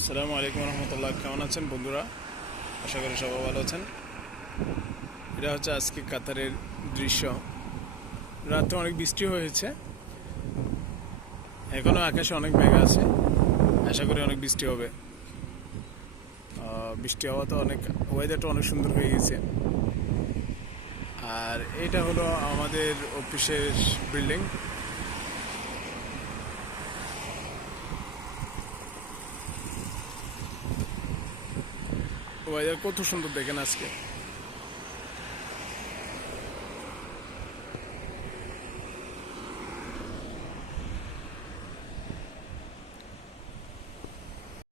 আসসালামু আলাইকুম রহমতুল্লাহ। কেমন আছেন বন্ধুরা? আশা করি সবাই ভালো আছেন। এটা হচ্ছে আজকে কাতারের দৃশ্য। রাত্রে অনেক বৃষ্টি হয়েছে, এখনও আকাশে অনেক মেঘ আছে। আশা করি অনেক বৃষ্টি হবে। বৃষ্টি হওয়া তো অনেক, ওয়েদারটা অনেক সুন্দর হয়ে গেছে। আর এটা হলো আমাদের অফিসের বিল্ডিং। ওয়েদার কত সুন্দর দেখেন আজকে।